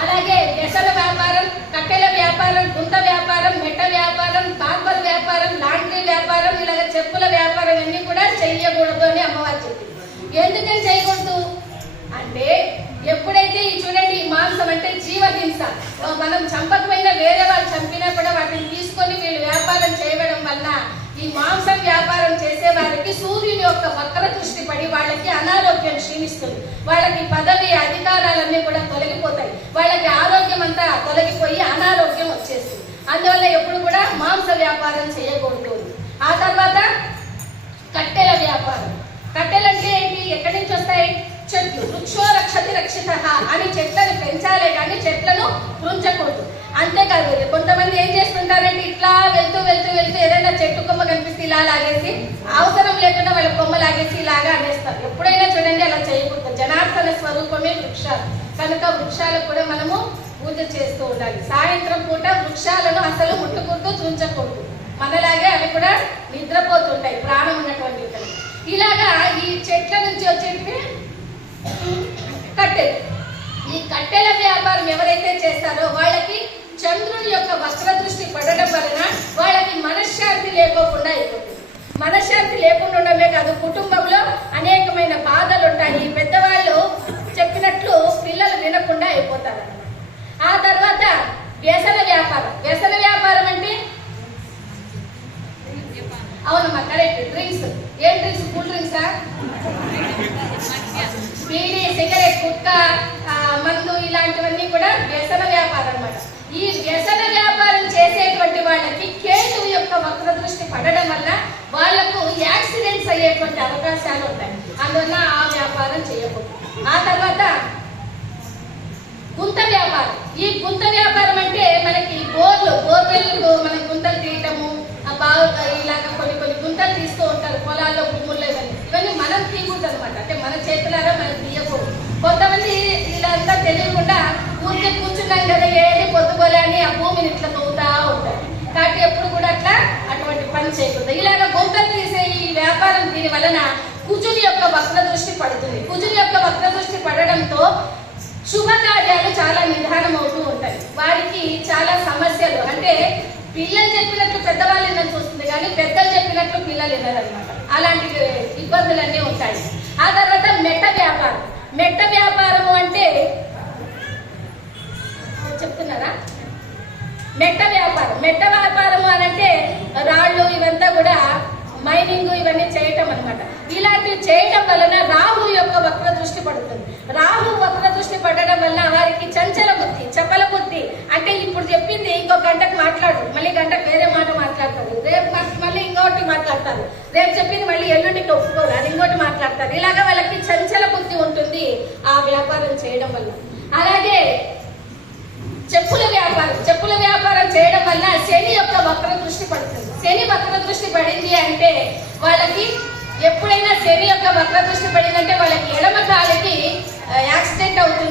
అలాగే వ్యసన వ్యాపారం, కట్టెల వ్యాపారం, గుంత వ్యాపారం, మెట్ట వ్యాపారం, బార్బర్ వ్యాపారం, లాండ్రీ వ్యాపారం, ఇలాగ చెప్పుల వ్యాపారం అన్ని కూడా చెయ్యకూడదు అని అమ్మవారు చెప్పింది. ఎందుకని చేయకూడదు అంటే ఎప్పుడైతే ఈ చూడండి ఈ మాంసం అంటే జీవహింస, మనం చంపకపోయినా వేరే వాళ్ళు చంపినా కూడా వాటిని తీసుకొని వీళ్ళు వ్యాపారం చేయడం వల్ల ఈ మాంసం వ్యాపారం చేసే వారికి సూర్యుని యొక్క వక్ర దృష్టి పడి వాళ్ళకి అనారోగ్యం క్షీణిస్తుంది, వాళ్ళకి పదవి అధికారాలన్నీ కూడా తొలగిపోతాయి, వాళ్ళకి ఆరోగ్యం అంతా తొలగిపోయి అనారోగ్యం వచ్చేస్తుంది. అందువల్ల ఎప్పుడు కూడా మాంస వ్యాపారం చేయకూడదు. ఆ తర్వాత కట్టెల వ్యాపారం. కట్టెలంటే ఏంటి? ఎక్కడి నుంచి వస్తాయి? చెట్లు. వృక్షో రక్షతి రక్షిత అని చెట్లను పెంచాలే కానీ చెట్లను పృంచకూడదు. అంతేకాదు కొంతమంది ఏం చేస్తుంటారంటే ఇట్లా వెళ్తూ వెళ్తూ వెళ్తూ ఏదైనా చెట్టు కొమ్మ కనిపిస్తే ఇలా లాగేసి అవసరం లేకుండా వాళ్ళ కొమ్మ లాగేసి ఇలాగా అనేస్తారు. ఎప్పుడైనా చూడండి అలా చేయకూడదు. జనార్దన స్వరూపమే వృక్షాలు కనుక వృక్షాలకు కూడా మనము పూజ చేస్తూ ఉండాలి. సాయంత్రం పూట వృక్షాలను అసలు ముట్టుకుంటూ తుంచకూడదు. మనలాగే అవి కూడా నిద్రపోతుంటాయి ప్రాణం ఉన్నటువంటి. ఇలాగా ఈ చెట్ల నుంచి వచ్చేటివి కట్టెలు. ఈ కట్టెల వ్యాపారం ఎవరైతే చేస్తారో వాళ్ళకి చంద్రుని యొక్క వక్ర దృష్టి పడడం వలన వాళ్ళకి మనశ్శాంతి లేకోకుండా అయిపోతుంది. మనశ్శాంతి లేకుండా ఉండడమే కాదు, కుటుంబంలో అనేకమైన బాధలు ఉంటాయి. పెద్దవాళ్ళు చెప్పినట్లు పిల్లలు వినకుండా అయిపోతారు అన్నమాట. ఆ తర్వాత వ్యసన వ్యాపారం. వ్యసన వ్యాపారం అంటే అవునమ్మా కరెక్ట్, డ్రింక్స్. ఏం డ్రింక్స్? కూల్ డ్రింక్సా, బీడీ, సిగరెట్, గుట్క, మందు ఇలాంటివన్నీ కూడా వ్యసన వ్యాపారం అన్నమాట. ఈ వ్యసన వ్యాపారం చేసేటువంటి వాళ్ళకి కేతువు యొక్క వక్ర దృష్టి పడడం వల్ల వాళ్లకు యాక్సిడెంట్స్ అయ్యేటువంటి అవకాశాలు ఉంటాయి. అందువల్ల ఆ వ్యాపారం చేయకూడదు. ఆ తర్వాత గుంత వ్యాపారం. ఈ గుంత వ్యాపారం అంటే మనకి బోర్వెల్లు మనం గుంతలు తీయటము, ఇలాగ కొన్ని గుంతలు తీస్తూ ఉంటారు పొలాల్లో, భూముల్లో. ఇవన్నీ మనం తీయకూడదు అనమాట. అంటే మన చేతులారా మనం తీయకూడదు. కొంతమంది ఇలా అంతా తెలియకుండా ఊరికే కూర్చున్నాం కదా ఏది పొద్దుగోలే అని ఆ భూమిని ఇట్లా తవ్వుతా ఉంటారు. కాబట్టి ఎప్పుడు కూడా అటువంటి పని చేయకూడదు. ఇలాగ గుంతలు తీసే ఈ వ్యాపారం దీని వలన కుజుని యొక్క వక్ర దృష్టి పడుతుంది. కుజుని యొక్క వక్ర దృష్టి పడడంతో శుభకార్యాలు చాలా నిదానం అవుతూ ఉంటాయి. వారికి చాలా సమస్యలు, అంటే పిల్లలు చెప్పినట్లు పెద్దవాళ్ళు వినాల్సి వస్తుంది కానీ పెద్దలు చెప్పినట్లు పిల్లలు వినరన్నమాట. అలాంటి ఇబ్బందులన్నీ ఉంటాయి. ఆ తర్వాత మెట్ట వ్యాపారం. మెట్ట వ్యాపారము అంటే చెప్తున్నారా? మెట్ట వ్యాపారము అనంటే రాళ్ళు ఇవంతా కూడా మైనింగ్ ఇవన్నీ చేయటం అనమాట. ఇలాంటివి చేయడం వలన రాహు యొక్క వక్ర దృష్టి పడుతుంది. రాహు వక్ర దృష్టి పడడం వల్ల వారికి చంచల బుద్ధి, చపల బుద్ధి. అంటే ఇప్పుడు చెప్పింది ఇంకో గంటకు మాట్లాడు, మళ్ళీ గంటకు వేరే మాట మాట్లాడతారు, రేపు మళ్ళీ ఇంకోటి మాట్లాడతారు, రేపు చెప్పింది మళ్ళీ ఎల్లుండికి ఒప్పుకోరు, అది ఇంకోటి మాట్లాడతారు. ఇలాగా వాళ్ళకి చంచల బుద్ధి ఉంటుంది ఆ వ్యాపారం చేయడం వల్ల. అలాగే చెప్పుల వ్యాపారం చేయడం వల్ల శని యొక్క వక్ర దృష్టి పడుతుంది. శని వక్ర దృష్టి పడింది అంటే వాళ్ళకి ఎప్పుడైనా శని యొక్క వక్ర దృష్టి పడిందంటే వాళ్ళకి ఎడమ కాలికి యాక్సిడెంట్ అవుతుంది.